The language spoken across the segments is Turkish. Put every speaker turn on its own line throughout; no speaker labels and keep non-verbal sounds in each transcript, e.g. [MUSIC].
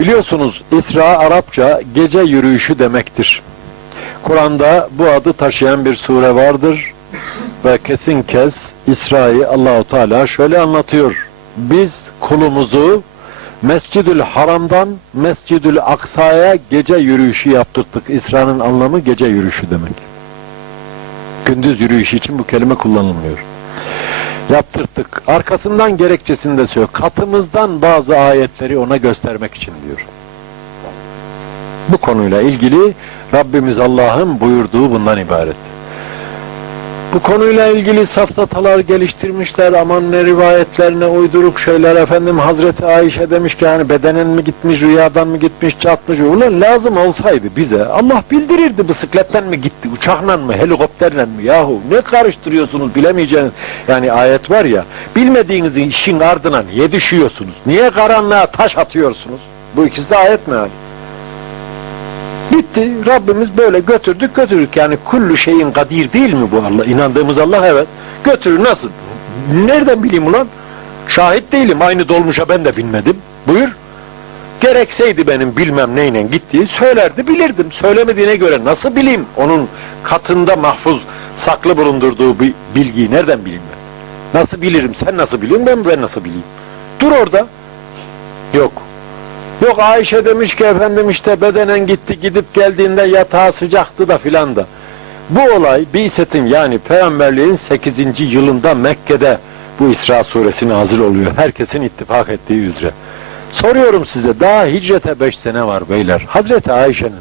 Biliyorsunuz İsra Arapça gece yürüyüşü demektir. Kur'an'da bu adı taşıyan bir sure vardır ve kesin kez İsra'yı Allahu Teala şöyle anlatıyor. Biz kulumuzu Mescidül Haram'dan Mescidül Aksa'ya gece yürüyüşü yaptırttık. İsra'nın anlamı gece yürüyüşü demek. Gündüz yürüyüşü için bu kelime kullanılmıyor. Yaptırttık. Arkasından gerekçesini de söylüyor. Katımızdan bazı ayetleri ona göstermek için diyor. Bu konuyla ilgili Rabbimiz Allah'ın buyurduğu bundan ibaret. Bu konuyla ilgili safsatalar geliştirmişler aman ne rivayetlerine uyduruk şeyler. Efendim Hazreti Ayşe demiş ki hani bedenen mi gitmiş rüyadan mı gitmiş çatmış? Ulan lazım olsaydı bize Allah bildirirdi bisikletten mi gitti uçakla mı helikopterle mi? Yahu ne karıştırıyorsunuz bilemeyeceğiniz. Yani ayet var ya bilmediğiniz işin ardına niye düşüyorsunuz? Niye karanlığa taş atıyorsunuz? Bu ikisi de ayet meali Bitti. Rabbimiz böyle götürdük götürdük. Yani kullu şeyin kadir değil mi bu Allah? İnandığımız Allah evet. Götürür nasıl? Nereden bileyim ulan? Şahit değilim. Aynı dolmuşa ben de binmedim. Buyur. Gerekseydi benim bilmem neyle gittiği söylerdi bilirdim. Söylemediğine göre nasıl bileyim onun katında mahfuz saklı bulundurduğu bir bilgiyi nereden bileyim ben? Nasıl bilirim? Sen nasıl biliyorsun? Ben, ben nasıl bileyim? Dur orada. Yok. Yok Ayşe demiş ki efendim işte bedenen gitti gidip geldiğinde yatağı sıcaktı da filan da. Bu olay Bi'setin yani peygamberliğin 8. yılında Mekke'de bu İsra suresi nazil oluyor. Herkesin ittifak ettiği üzere. Soruyorum size daha hicrete 5 sene var beyler. Hazreti Ayşe'nin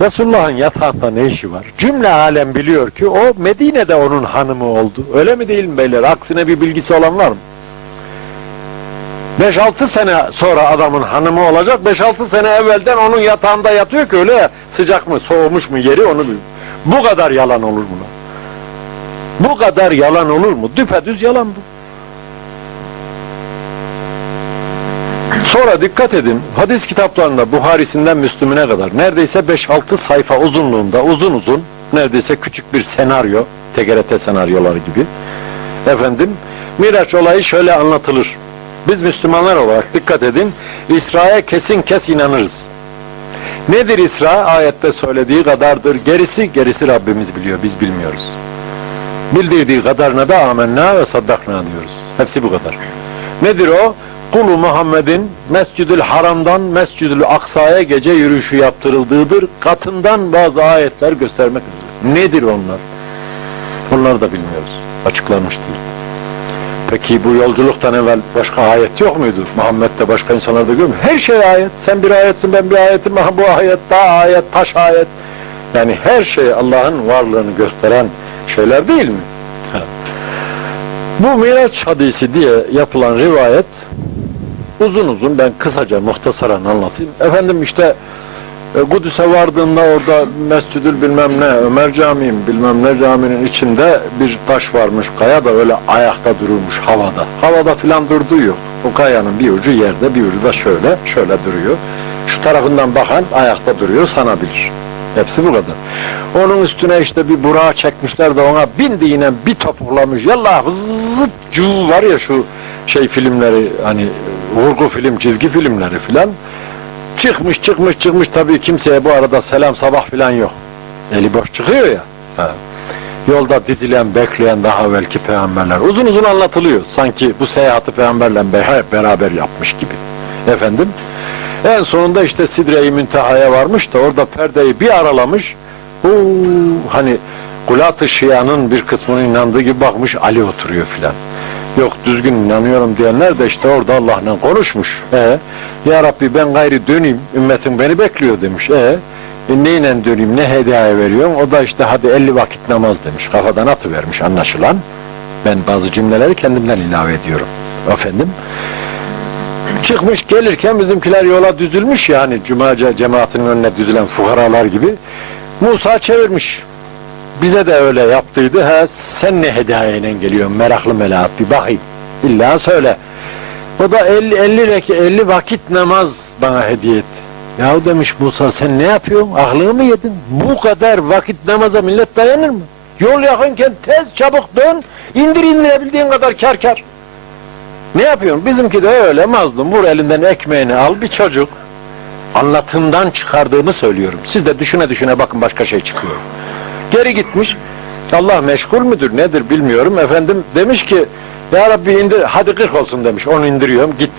Resulullah'ın yatağında ne işi var? Cümle alem biliyor ki o Medine'de onun hanımı oldu. Öyle mi değil mi beyler? Aksine bir bilgisi olan var mı? 5-6 sene sonra adamın hanımı olacak. 5-6 sene evvelden onun yatağında yatıyor ki öyle sıcak mı soğumuş mu yeri onu bil. Bu kadar yalan olur mu? Bu kadar yalan olur mu? Düpedüz yalan bu. Sonra dikkat edin hadis kitaplarında Buharisinden Müslümüne kadar neredeyse 5-6 sayfa uzunluğunda uzun uzun neredeyse küçük bir senaryo TGRT senaryoları gibi efendim Miraç olayı şöyle anlatılır. Biz Müslümanlar olarak dikkat edin, İsra'ya kesin kes inanırız. Nedir İsra? Ayette söylediği kadardır. Gerisi, gerisi Rabbimiz biliyor, biz bilmiyoruz. Bildirdiği kadarına da amenna ve saddakna diyoruz. Hepsi bu kadar. Nedir o? Kulu Muhammed'in Mescidül Haram'dan Mescidül Aksa'ya gece yürüyüşü yaptırıldığıdır. Katından bazı ayetler göstermek üzere. Nedir onlar? Onları da bilmiyoruz. Açıklanmış değil. Peki bu yolculuktan evvel başka ayet yok muydu? Muhammed'de başka insanlarda görmüyor? Her şey ayet. Sen bir ayetsin ben bir ayetim. Bu ayet daha ayet, taş ayet. Yani her şey Allah'ın varlığını gösteren şeyler değil mi? Ha. Bu Miraç hadisi diye yapılan rivayet uzun uzun ben kısaca muhtasaran anlatayım. Efendim işte Kudüs'e vardığında orada Mescidül bilmem ne, Ömer Camii'nin bilmem ne caminin içinde bir taş varmış. Kaya da öyle ayakta dururmuş havada. Havada filan durduğu yok. O kayanın bir ucu yerde bir ucu da şöyle, şöyle duruyor. Şu tarafından bakan ayakta duruyor sana bilir. Hepsi bu kadar. Onun üstüne işte bir burağı çekmişler de ona bindiğine bir topuklamış. Yallah zıt cu var ya şu şey filmleri hani vurgu film, çizgi filmleri filan. Çıkmış çıkmış çıkmış tabii kimseye bu arada selam sabah filan yok. Eli boş çıkıyor ya. Ha. Yolda dizilen, bekleyen daha evvelki peygamberler uzun uzun anlatılıyor. Sanki bu seyahati peygamberle be- hep beraber yapmış gibi. Efendim? En sonunda işte Sidre-i Münteha'ya varmış da orada perdeyi bir aralamış. Huu, hani Gulat-ı Şia'nın bir kısmının inandığı gibi bakmış Ali oturuyor filan. Yok düzgün inanıyorum diyenler de işte orada Allah'la konuşmuş. E, ya Rabbi ben gayri döneyim, ümmetim beni bekliyor demiş. E, e neyle döneyim, ne hediye veriyorsun? O da işte hadi 50 vakit namaz demiş. Kafadan atıvermiş anlaşılan. Ben bazı cümleleri kendimden ilave ediyorum. Efendim? Çıkmış gelirken bizimkiler yola düzülmüş yani Cumaca cemaatinin önüne düzülen fukaralar gibi. Musa çevirmiş. Bize de öyle yaptıydı. Ha, sen ne hediyeyle geliyorsun meraklı melahat bir bakayım. İlla söyle. O da 50, 50, reki- 50 vakit namaz bana hediye etti. Yahu demiş Musa sen ne yapıyorsun? Aklını mı yedin? Bu kadar vakit namaza millet dayanır mı? Yol yakınken tez çabuk dön, indir indirebildiğin kadar kar kar. Ne yapıyorsun? Bizimki de öyle mazlum. Vur elinden ekmeğini al bir çocuk. Anlatımdan çıkardığımı söylüyorum. Siz de düşüne düşüne bakın başka şey çıkıyor. Geri gitmiş. Allah meşgul müdür nedir bilmiyorum. Efendim demiş ki ya Rabbi indir hadi 40 olsun demiş. Onu indiriyorum git.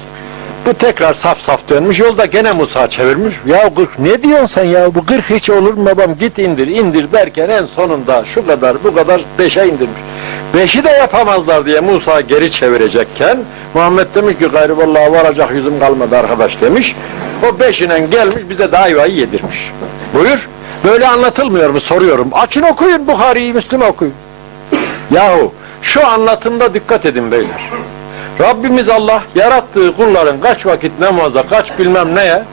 Bu tekrar saf saf dönmüş. Yolda gene Musa çevirmiş. Ya 40 ne diyorsun sen ya? Bu 40 hiç olur mu babam? Git indir indir derken en sonunda şu kadar bu kadar 5'e indirmiş. Beşi de yapamazlar diye Musa geri çevirecekken Muhammed demiş ki gayrı vallahi varacak yüzüm kalmadı arkadaş demiş. O beşine gelmiş bize de ayvayı yedirmiş. Buyur. Böyle anlatılmıyor mu soruyorum. Açın okuyun Buhari'yi Müslüm okuyun. Yahu şu anlatımda dikkat edin beyler. Rabbimiz Allah yarattığı kulların kaç vakit namaza, kaç bilmem neye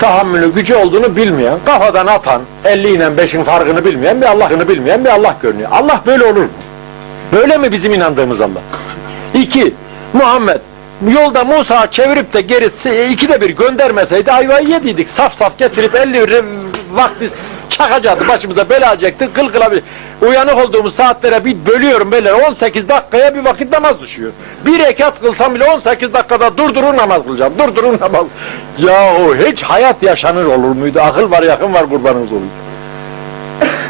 tahammülü gücü olduğunu bilmeyen, kafadan atan, 50 ile 5'in farkını bilmeyen bir Allah'ını bilmeyen bir Allah görünüyor. Allah böyle olur mu? Böyle mi bizim inandığımız Allah? İki, Muhammed yolda Musa çevirip de gerisi ikide bir göndermeseydi ayvayı yediydik. Saf saf getirip 50 re- vakti çakacaktı başımıza bela alacaktı. Kıl kıla bir uyanık olduğumuz saatlere bir bölüyorum beyler 18 dakikaya bir vakit namaz düşüyor. Bir rekat kılsam bile 18 dakikada durdurun namaz kılacağım. Durdurun namaz. Yahu hiç hayat yaşanır olur muydu? Akıl var yakın var kurbanınız oluyor.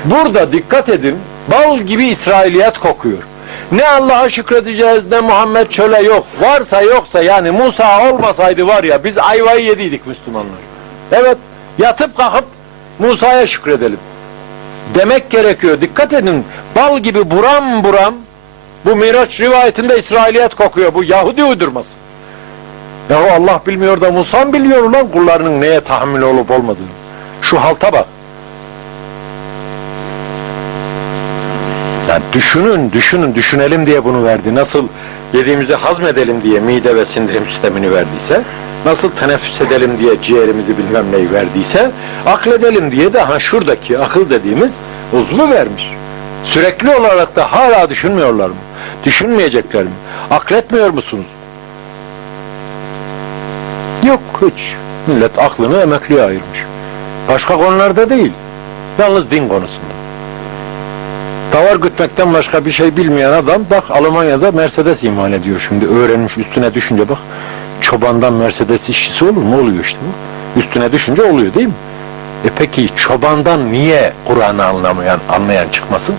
Burada dikkat edin, bal gibi İsrailiyet kokuyor. Ne Allah'a şükredeceğiz ne Muhammed çöle yok. Varsa yoksa yani Musa olmasaydı var ya biz ayvayı yediydik Müslümanlar. Evet yatıp kalkıp Musa'ya şükredelim. Demek gerekiyor. Dikkat edin bal gibi buram buram bu Miraç rivayetinde İsrailiyet kokuyor. Bu Yahudi uydurması. Yahu Allah bilmiyor da Musa biliyor ulan kullarının neye tahammül olup olmadığını. Şu halta bak. Yani düşünün, düşünün, düşünelim diye bunu verdi. Nasıl yediğimizi hazmedelim diye mide ve sindirim sistemini verdiyse, nasıl teneffüs edelim diye ciğerimizi bilmem neyi verdiyse, akledelim diye de ha şuradaki akıl dediğimiz uzvu vermiş. Sürekli olarak da hala düşünmüyorlar mı? Düşünmeyecekler mi? Akletmiyor musunuz? Yok hiç. Millet aklını emekliye ayırmış. Başka konularda değil. Yalnız din konusunda. Davar gütmekten başka bir şey bilmeyen adam bak Almanya'da Mercedes imal ediyor şimdi öğrenmiş üstüne düşünce bak çobandan Mercedes işçisi olur mu? Oluyor işte bu. Üstüne düşünce oluyor değil mi? E peki çobandan niye Kur'an'ı anlamayan anlayan çıkmasın?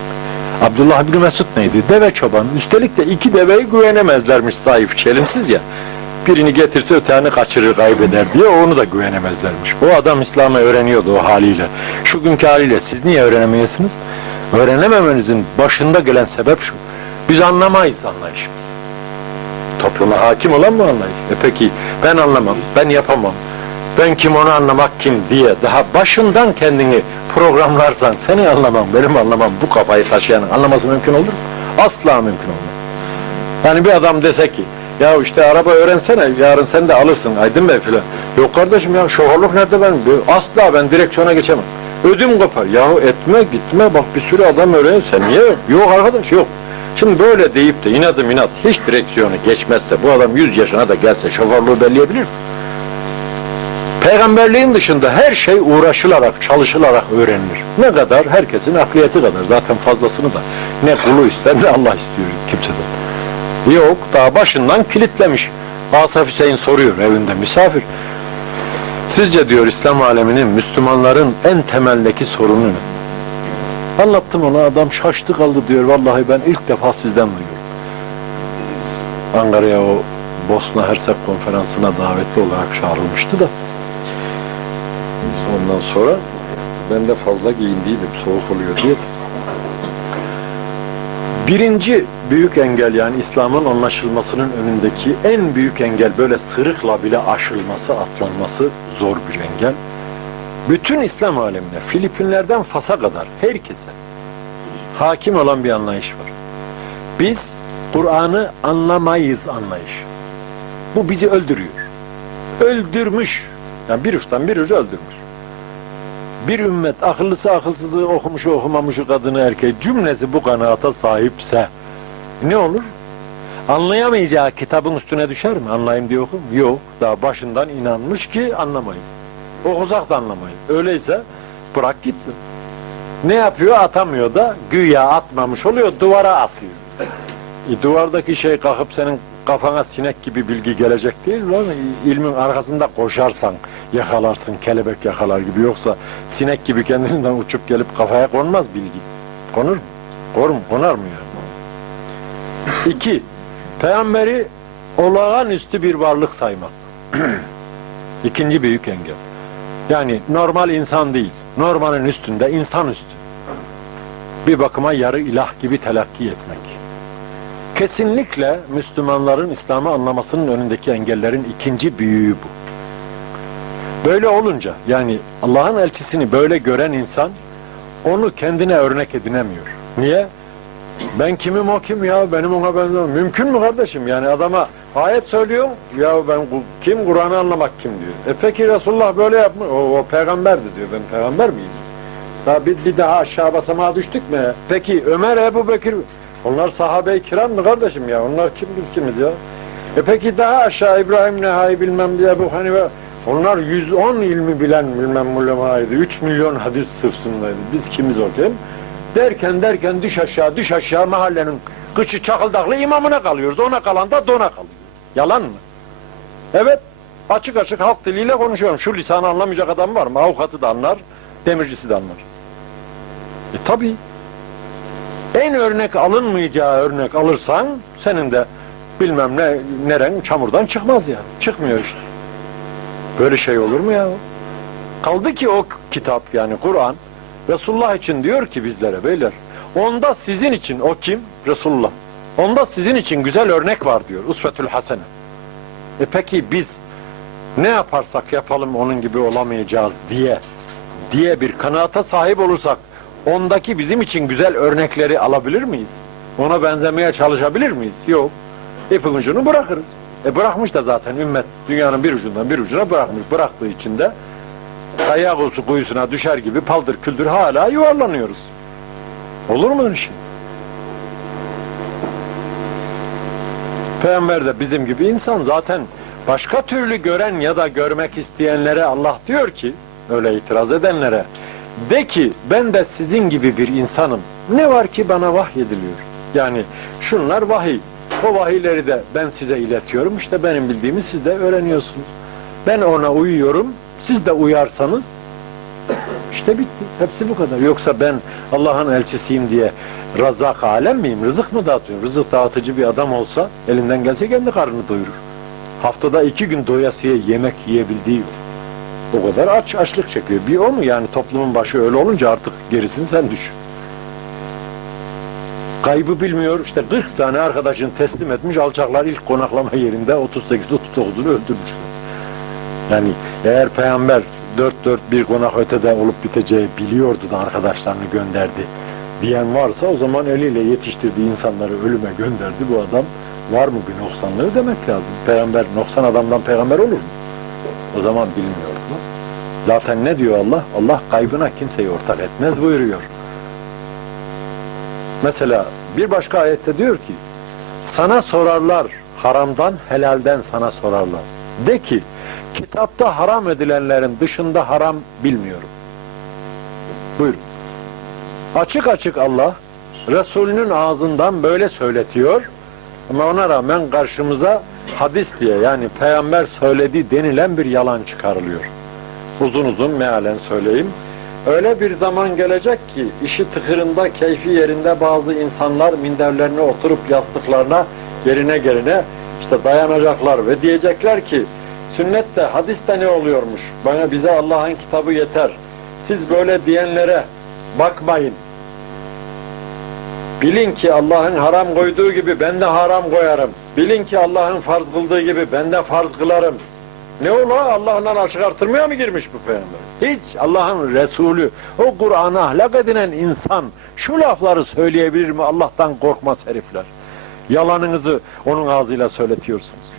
Abdullah bin Mesud neydi? Deve çobanı üstelik de iki deveyi güvenemezlermiş sahip çelimsiz ya. Birini getirse öteni kaçırır kaybeder diye onu da güvenemezlermiş. O adam İslam'ı öğreniyordu o haliyle. Şu günkü haliyle siz niye öğrenemeyesiniz? Öğrenememenizin başında gelen sebep şu. Biz anlamayız anlayışımız. Topluma hakim olan bu anlayış. E peki ben anlamam, ben yapamam, ben kim onu anlamak kim diye daha başından kendini programlarsan seni anlamam, benim anlamam bu kafayı taşıyanın anlaması mümkün olur mu? Asla mümkün olmaz. Yani bir adam dese ki ya işte araba öğrensene yarın sen de alırsın Aydın Bey filan. Yok kardeşim ya şoförlük nerede benim? Asla ben direksiyona geçemem. Ödüm kopar. Yahu etme gitme bak bir sürü adam öğreniyor. Sen niye? Yok arkadaş yok. Şimdi böyle deyip de inadım inat hiç direksiyonu geçmezse bu adam 100 yaşına da gelse şoförlüğü belleyebilir mi? Peygamberliğin dışında her şey uğraşılarak, çalışılarak öğrenilir. Ne kadar? Herkesin akliyeti kadar. Zaten fazlasını da ne kulu ister ne Allah istiyor kimseden. Yok, daha başından kilitlemiş. Asaf Hüseyin soruyor evinde misafir. Sizce diyor İslam aleminin, Müslümanların en temeldeki sorunu ne? Anlattım ona, adam şaştı kaldı diyor. Vallahi ben ilk defa sizden duyuyorum. Ankara'ya o Bosna Hersek konferansına davetli olarak çağrılmıştı da. Ondan sonra ben de fazla giyindiydim, soğuk oluyor diye. Birinci büyük engel yani İslam'ın anlaşılmasının önündeki en büyük engel böyle sırıkla bile aşılması, atlanması zor bir engel. Bütün İslam alemine, Filipinlerden Fas'a kadar herkese hakim olan bir anlayış var. Biz Kur'an'ı anlamayız anlayış. Bu bizi öldürüyor. Öldürmüş. Yani bir uçtan bir ucu öldürmüş. Bir ümmet akıllısı akılsızı okumuşu okumamışı kadını erkeği cümlesi bu kanaata sahipse ne olur? Anlayamayacağı kitabın üstüne düşer mi? Anlayayım diye okur mu? Yok. Daha başından inanmış ki anlamayız. Okusak da anlamayız. Öyleyse bırak gitsin. Ne yapıyor? Atamıyor da güya atmamış oluyor, duvara asıyor. E, duvardaki şey kalkıp senin kafana sinek gibi bilgi gelecek değil lan. İlmin arkasında koşarsan yakalarsın kelebek yakalar gibi yoksa sinek gibi kendinden uçup gelip kafaya konmaz bilgi. Konur mu? Konur mu? Konar mı yani? İki, peygamberi olağanüstü bir varlık saymak. [CLEARS THROAT] İkinci büyük engel. Yani normal insan değil, normalin üstünde insan üstü. Bir bakıma yarı ilah gibi telakki etmek. Kesinlikle Müslümanların İslam'ı anlamasının önündeki engellerin ikinci büyüğü bu. Böyle olunca yani Allah'ın elçisini böyle gören insan onu kendine örnek edinemiyor. Niye? Ben kimim o kim ya benim ona benzemem. Mümkün mü kardeşim yani adama ayet söylüyor ya ben kim Kur'an'ı anlamak kim diyor. E peki Resulullah böyle yapmış o, o peygamberdi diyor ben peygamber miyim? Daha bir, bir daha aşağı basamağa düştük mü? Peki Ömer Ebu Bekir onlar sahabe-i kiram mı kardeşim ya onlar kim biz kimiz ya? E peki daha aşağı İbrahim Nehai bilmem diye Ebu Hanife onlar 110 ilmi bilen bilmem ulemaydı. 3 milyon hadis sırfındaydı. Biz kimiz o kim? Derken derken düş aşağı düş aşağı mahallenin kıçı çakıldaklı imamına kalıyoruz. Ona kalan da dona kalıyor. Yalan mı? Evet. Açık açık halk diliyle konuşuyorum. Şu lisanı anlamayacak adam var mı? Avukatı da anlar, demircisi de anlar. E tabi. En örnek alınmayacağı örnek alırsan senin de bilmem ne neren çamurdan çıkmaz yani. Çıkmıyor işte. Böyle şey olur mu ya? Kaldı ki o kitap yani Kur'an Resulullah için diyor ki bizlere beyler onda sizin için o kim? Resulullah. Onda sizin için güzel örnek var diyor. Usvetül Hasene. E peki biz ne yaparsak yapalım onun gibi olamayacağız diye diye bir kanaata sahip olursak ondaki bizim için güzel örnekleri alabilir miyiz? Ona benzemeye çalışabilir miyiz? Yok. İpin ucunu bırakırız. E bırakmış da zaten ümmet dünyanın bir ucundan bir ucuna bırakmış. Bıraktığı için de kayak kuyusuna düşer gibi paldır küldür hala yuvarlanıyoruz. Olur mu öyle şey? Peygamber de bizim gibi insan zaten başka türlü gören ya da görmek isteyenlere Allah diyor ki öyle itiraz edenlere de ki ben de sizin gibi bir insanım. Ne var ki bana vahyediliyor. Yani şunlar vahiy. O vahiyleri de ben size iletiyorum. İşte benim bildiğimi siz de öğreniyorsunuz. Ben ona uyuyorum. Siz de uyarsanız işte bitti. Hepsi bu kadar. Yoksa ben Allah'ın elçisiyim diye razak alem miyim? Rızık mı dağıtıyorum? Rızık dağıtıcı bir adam olsa elinden gelse kendi karnını doyurur. Haftada iki gün doyasıya yemek yiyebildiği yok. O kadar aç, açlık çekiyor. Bir o mu yani toplumun başı öyle olunca artık gerisini sen düşün. Kaybı bilmiyor. İşte 40 tane arkadaşını teslim etmiş alçaklar ilk konaklama yerinde 38-39'unu öldürmüşler. Yani eğer peygamber dört dört bir konak ötede olup biteceği biliyordu da arkadaşlarını gönderdi diyen varsa o zaman eliyle yetiştirdiği insanları ölüme gönderdi bu adam. Var mı bir noksanlığı demek lazım. Peygamber noksan adamdan peygamber olur mu? O zaman bilmiyordu. Zaten ne diyor Allah? Allah kaybına kimseyi ortak etmez buyuruyor. Mesela bir başka ayette diyor ki sana sorarlar haramdan helalden sana sorarlar. De ki kitapta haram edilenlerin dışında haram bilmiyorum. Buyurun. Açık açık Allah Resulünün ağzından böyle söyletiyor ama ona rağmen karşımıza hadis diye yani peygamber söyledi denilen bir yalan çıkarılıyor. Uzun uzun mealen söyleyeyim. Öyle bir zaman gelecek ki işi tıkırında, keyfi yerinde bazı insanlar minderlerine oturup yastıklarına yerine gerine işte dayanacaklar ve diyecekler ki sünnette, hadiste ne oluyormuş? Bana bize Allah'ın kitabı yeter. Siz böyle diyenlere bakmayın. Bilin ki Allah'ın haram koyduğu gibi ben de haram koyarım. Bilin ki Allah'ın farz kıldığı gibi ben de farz kılarım. Ne ola Allah'la aşık artırmaya mı girmiş bu peygamber? Hiç Allah'ın Resulü, o Kur'an'ı ahlak edinen insan şu lafları söyleyebilir mi Allah'tan korkmaz herifler? Yalanınızı onun ağzıyla söyletiyorsunuz.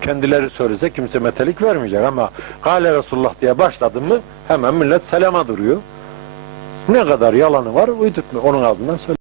Kendileri söylese kimse metelik vermeyecek ama Kale Resulullah diye başladın mı hemen millet selama duruyor. Ne kadar yalanı var uydurtma onun ağzından söyle.